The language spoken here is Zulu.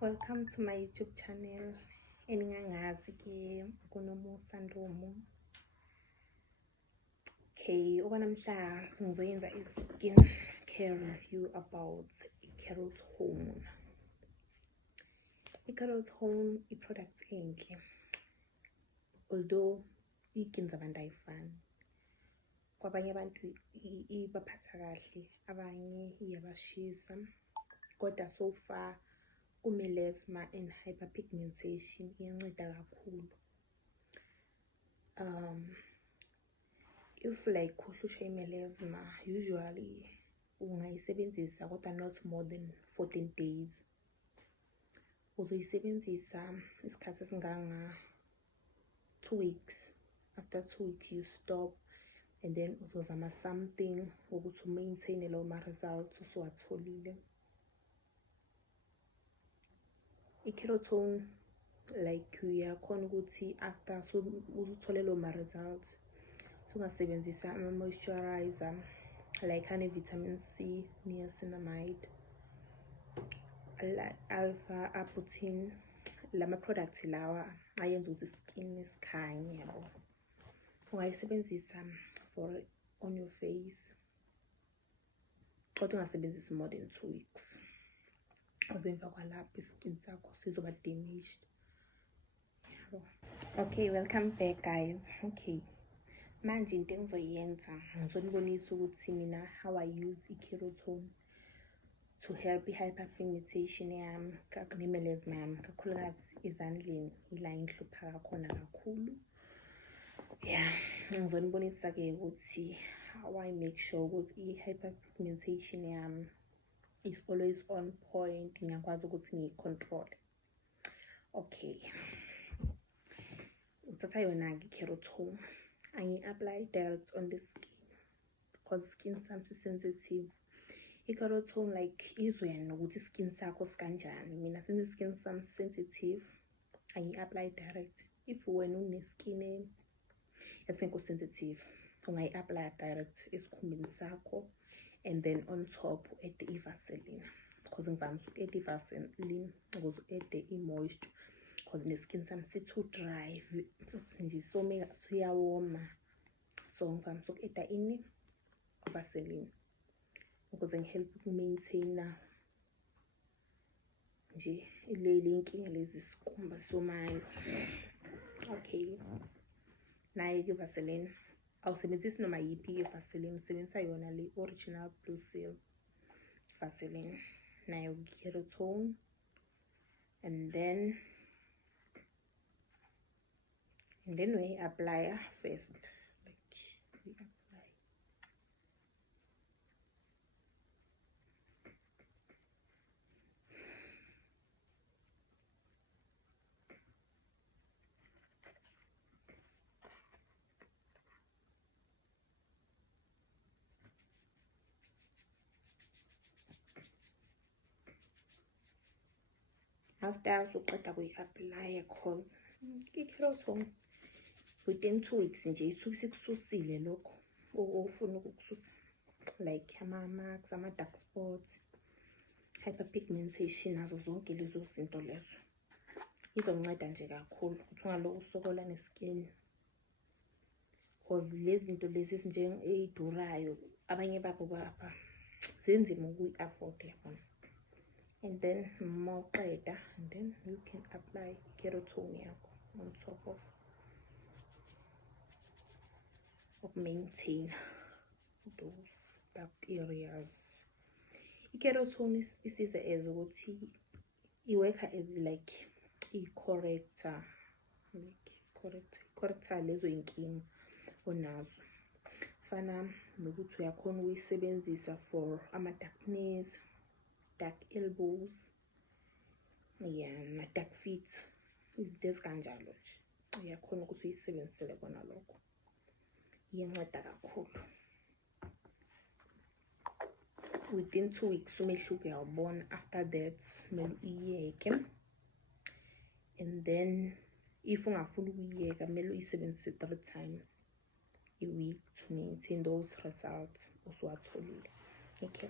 Welcome to my YouTube channel. Eningangazi ke kunomusa Ndumo. Okay, okwanamhla ngizoyenza skin care review about i-carrot hormone. I-carrot hormone i-product enhle. Although ikinza abantu ayifani. Kwabanye abantu ibaphatha kahle, abanye iyabashisa. Kodwa so far melasma and hyperpigmentation iyanceda kakhulu. If like uhlushwa melasma, usually ungayisebenzisa kodwa not more than 14 days. Uzoyisebenzisa isikhathi esinganga 2 weeks. After 2 weeks you stop, and then uzozama something ukuthi maintain lawo ma results osowatholile. I-carrot hormone like uyakhona ukuthi after so uthole lo ma results ungasebenzisa ama moisturizer like vitamin C, niacinamide, alpha arbutin. Lama products lawa ayenza ukuthi skin isikhanye yabo. Ungayisebenzisa for on your face kodwa ungasebenzisi more than 2 weeks. Emva kwalapho skin sakho sizoba damaged. Okay, welcome back guys. Okay, manje into engizoyenza ngizonibonisa ukuthi mina how I use i-carrot hormone to help i-hyperpigmentation yami ne-melasma yami, kakhulukazi ezandleni ila inhlupha kakhona kakhulu. Ngizonibonisa ke ukuthi how I make sure ukuthi i-hyperpigmentation yami is always on point, ngiyakwazi ukuthi ngiyi-control. Okay, uthatha yona i-carrot hormone, angi-apply direct on the skin because skin sami sensitive. I-carrot hormone like izwena nokuthi skin sakho sikanjani. Mina since skin sami sensitive, angi-apply direct. If wena une-skin esingekho sensitive, ungayi-apply direct esikhumbeni sakho, and then on top add the Vaseline, because ngivamise uku-add i-Vaseline ukuze u-add i-moisture because ne-skin sami si-too dry futhi nje siyawoma. So ngivamise uku-add i-Vaseline ukuze ngihelp uku-maintain nje le-inkinga lezi sikhumba somayo. Okay, nayo i-Vaseline awusebenzisi noma yiphi i-Vaseline, usebenzisa yona le original Blue Seal Vaseline nayo i-carrot hormone, and then we apply first like we apply. After usuqeda kuyi-apply cause i-carrot hormone within 2 weeks nje isuke sikususile lokho ofuna ukukususa, like ama-marks, ama-dark spots, hyperpigmentation, nazo zonke lezo zinto lezo. Izonceda nje kakhulu ukuthi ungaloku usokola ne-skin because lezi zinto lezi ey'durayo abanye babo bapha zinzima ukuyi-afford yabona. And then mawuqeda, and then you can apply i-carrot hormone yakho on top of maintain those dark areas. I-carrot hormone isiza as ukuthi iworka as like i-corrector, like corrector lezo inkinga onazo. Fana nokuthi uyakhona ukuyisebenzisa for ama-darkness, dark elbows, na-dark feet, izinto ezikanjalo nje uyakhona ukuthi uyisebenzisele kona lokho. Iyanceda kakhulu. Within 2 weeks umehluko uyawubona. After that kumele uyiyeke, and then if ungafuni ukuyiyeka kumele uyisebenzise 3 times a week to maintain those results osowatholile. Okay.